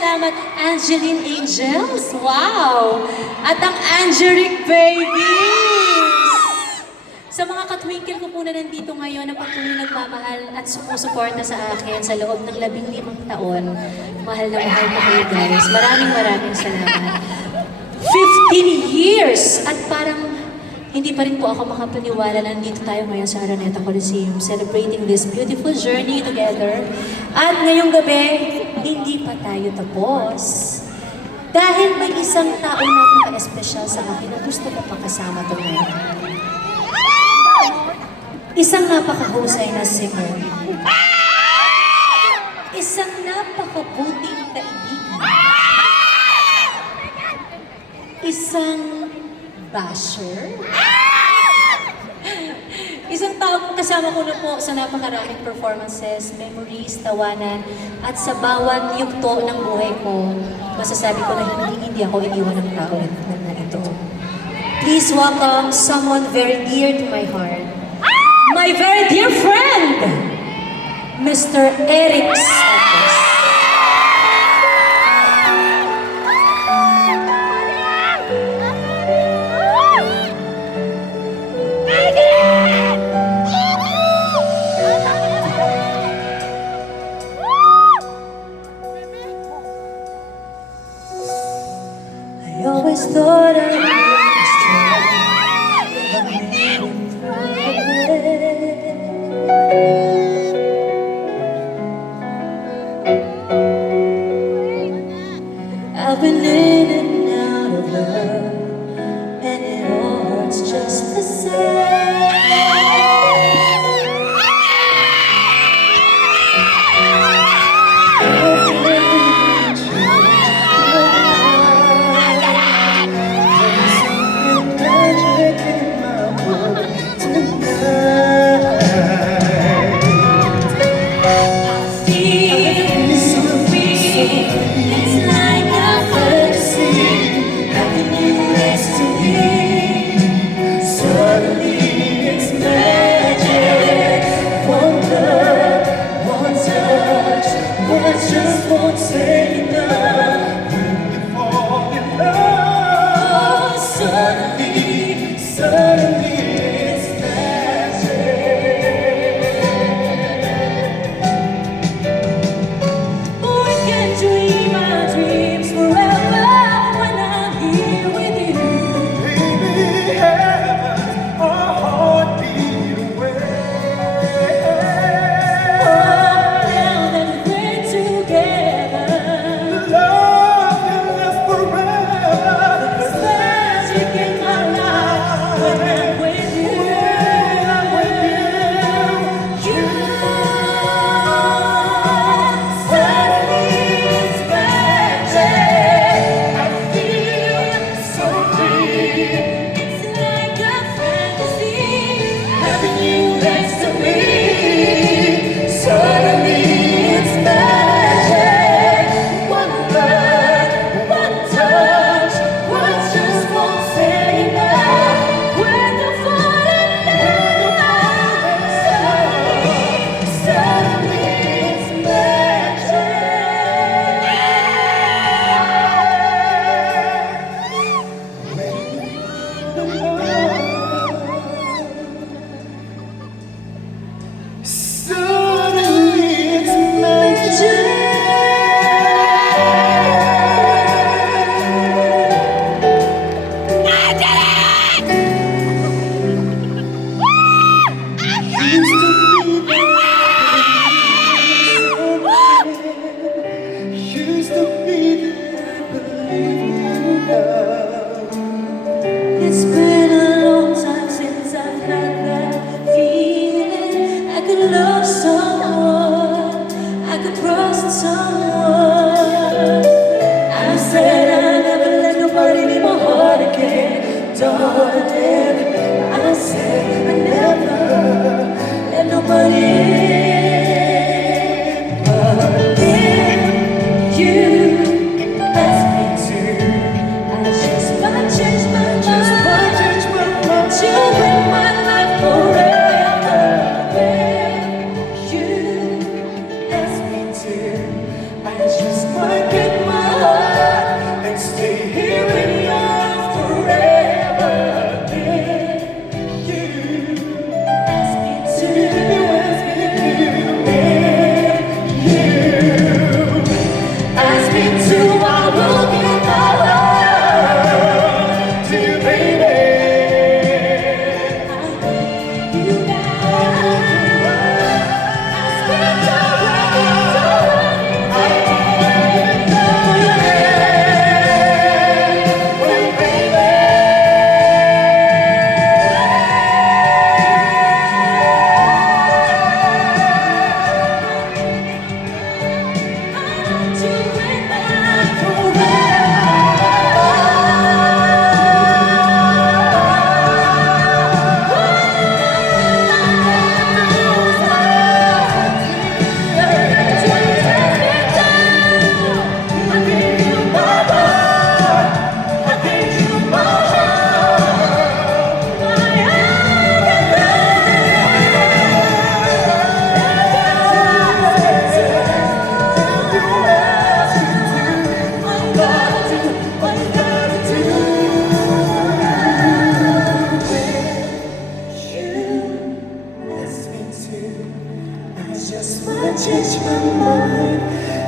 salamat, Angeline Angels. Wow! At ang Angelic Babies! Sa mga katwinkle ko po na nandito ngayon na patuloy nagmamahal at sumusuporta sa akin sa loob ng 15 taon, mahal na mahal ko kayo guys. Maraming salamat. 15 years! At parang hindi pa rin po ako makapaniwala na nandito tayo ngayon sa Araneta Coliseum celebrating this beautiful journey together. At ngayong gabi, hindi pa tayo tapos. Dahil may isang tao na napaka-espesyal sa akin na gusto ko pakasama tonight. Isang napakahusay na singer. Isang napakabuting kaibigan. Isang basher. Isang taong kasama ko na po sa napakaraming performances, memories, tawanan, at sa bawat yugto ng buhay ko, masasabi ko na hindi ako iniwan ng tao na ito. Please welcome someone very dear to my heart. My very dear friend, Mr. Eric Santos. I always thought I was strong, but I made it I've been in and out of love, and it all hurts just the same. Suddenly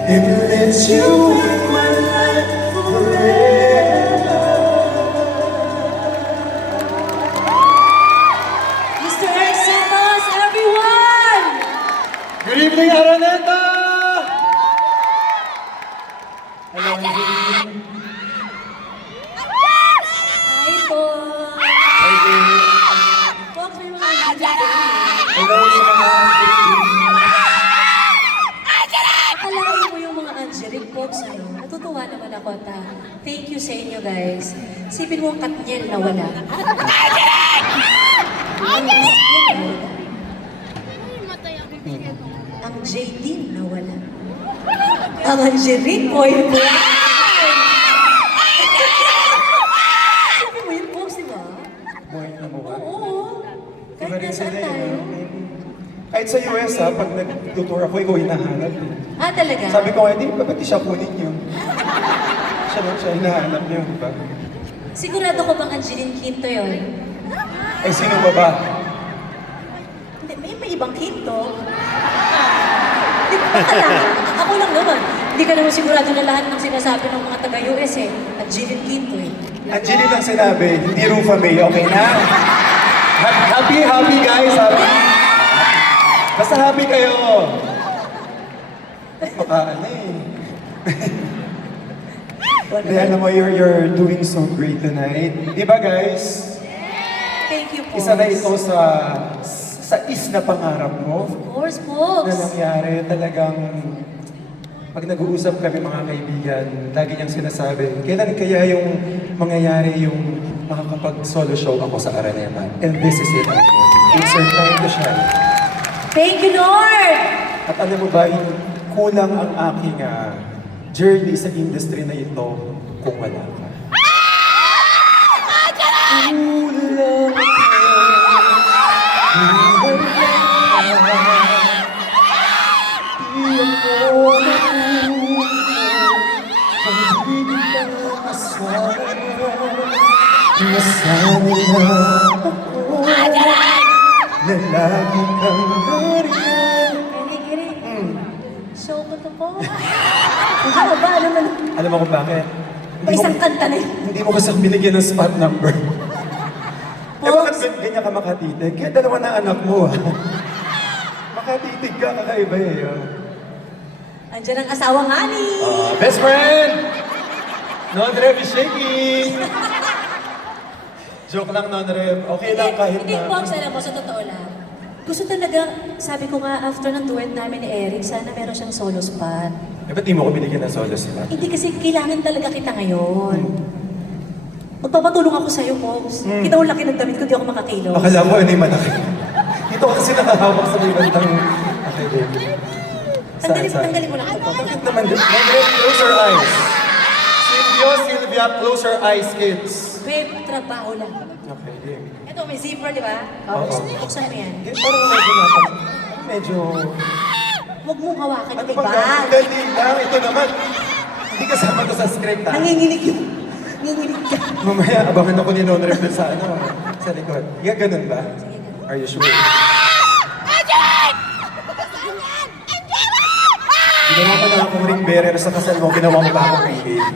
If it lets you in my life forever. Mr. Eric Santos, everyone! Good evening, Araneta! Hello, good evening. Hi po! Hi, Dave. Fox, may mga Angelic. Hello sa mga Akalain mo yung mga Angelic Fox, ano? Natutuwa naman ako at thank you sa inyo guys. Sipin mo ang Katniel na wala. Ang JD na wala. Ang Angelic boy boy. Sipin mo yung Fox, di ba? Boy na mukha. Oo. Iba Kahit rin nasaan sila tayo. Kahit sa US ha, pag nag-tutor ako, ikaw hinahanap. Ah, talaga? Sabi ko nga, di ba ba't di siya kunin yun? Siya lang siya hinahanap niyo, di ba? Sigurado ko bang Angeline Quinto yun? Eh, sino ba ba? Hindi, may ibang Quinto. Hindi ko alam. Ako lang naman. Hindi ka naman sigurado na lahat ng sinasabi ng mga taga-US eh. Angeline Quinto eh. Angeline lang sinabi, hindi Rufa May, okay na? Happy, happy guys, happy. Basta happy kayo. Baka ano eh. Hindi, alam mo, you're doing so great tonight. Di ba guys? Thank you po. Isa na ito sa is na pangarap mo Of course, Pops. na nangyari. Talagang pag nag-uusap kami mga kaibigan, lagi niyang sinasabi, kailan kaya yung mangyayari yung makakapag-solo show ako sa Araneta? And this is it. It's your time to shine. Thank you, Lord! At alam mo ba, kulang ang aking journey sa industry na ito kung wala ka. Kulang nasanay na ako na lagi kang nariyan. Giri. Show ko to po. Ano ba? Ano man? Alam mo kung bakit? Pa isang kanta na yun. Hindi mo kasi binigyan ng spot number. Eh bakit Pops. ganyan ka makatitig? Kaya dalawa na anak mo makatitig ka, kakaiba eh. Andiyan ang asawang honey. Best friend! Non-rev is shaking! Joke lang, non-rev. Okay lang kahit Hindi, na... Pops, alam mo, sa totoo lang. Gusto talaga, sabi ko nga, after ng duet namin ni Eric, sana meron siyang solo spot. Eh ba't di mo ko binigyan ng solo spot? Hindi kasi kailangan talaga kita ngayon. Magpapatulong ako sa'yo, Pops. Kita mo laki ng damit ko, di ako makakilos. Akala ko ano yung malaki. Dito kasi nakahawak sa may bandang... Okay, babe. Tanggalin mo lang ito, Pops. Bakit naman? Non-rev, close your eyes. Sylvia, close your eyes, kids. Babe, trabaho lang. Okay, game. Ito, may zipper, di ba? Oo. Buksan mo yan. Parang medyo natin. Medyo... Huwag mong hawakan Ano yung ba iba. gawin? Dali lang. Ito naman. Hindi kasama to sa script, ha? Nanginginig yun. Nanginginig ka. Mamaya, abangan ako ni non-ref dun sa ano, sa likod. Yeah, ganun ba? Are you sure? Ginawa ko na akong ring bearer sa kasal mo, ginawa mo ba akong PA?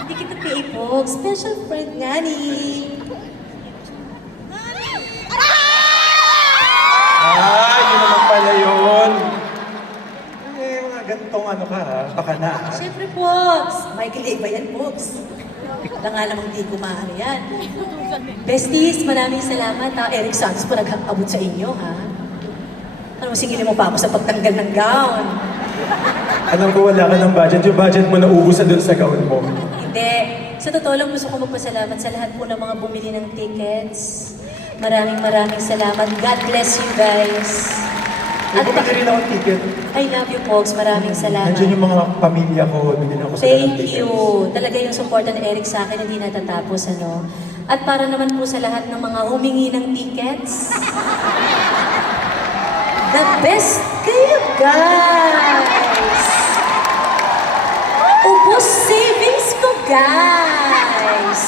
Hindi kita PA, Pops. Special friend nga ni. Yun naman pala yun. Eh, mga gantong ano ka, ha? Baka na, ha? Siyempre, Pops. Michael A. ba yan, Pops? Wala nga namang di kumaano yan. Besties, maraming salamat. Eric Santos po nag-abot sa inyo, ha? Ano, singilin mo pa ako sa pagtanggal ng gown. Alam ko wala ka ng budget. Yung budget mo naubos na dun sa gown mo. Hindi. Sa totoo lang, gusto ko magpasalamat sa lahat po ng mga bumili ng tickets. Maraming salamat. God bless you guys. At bumili rin akong ticket. I love you, folks. Maraming salamat. Nandiyan yung mga pamilya ko. Binili ako sa Thank tickets. you. Talaga yung support ni Eric sa akin, hindi natatapos, ano. At para naman po sa lahat ng mga humingi ng tickets, the best kayo, guys! Ubus savings ko, guys!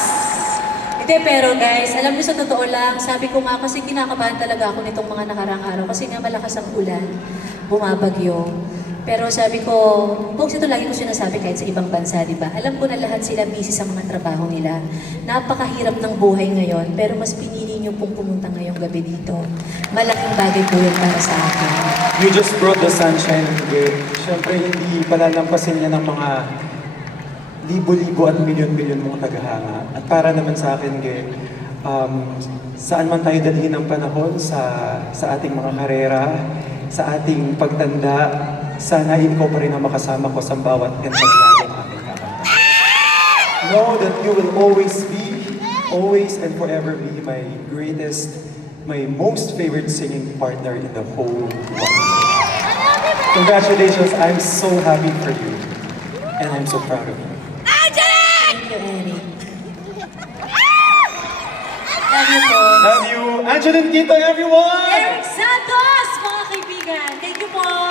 Hindi, pero guys, alam niyo sa totoo lang, sabi ko nga kasi kinakabahan talaga ako nitong mga nakarang araw kasi nga malakas ang ulan, bumabagyo. Pero sabi ko, Pogs, ito lagi ko sinasabi kahit sa ibang bansa, di ba? Alam ko na lahat sila busy sa mga trabaho nila. Napakahirap ng buhay ngayon, pero mas pinili niyo pong pumunta ngayong gabi dito. Malaking bagay po yun para sa akin. You just brought the sunshine today. Siyempre, hindi palalampasin niya ng mga libo-libo at milyon-milyon mong tagahanga. At para naman sa akin, saan man tayo dalhin ng panahon sa ating mga karera, sa ating pagtanda, sana ikaw pa rin ang makasama ko sa bawat entablado ng aking kakanta. Know that you will always and forever be my greatest, my most favorite singing partner in the whole world. Congratulations, I'm so happy for you. And I'm so proud of you. Thank you, Eric. Love you, Pogs. Love you, Angeline Quinto, everyone! Eric Santos, mga kaibigan. Thank you po.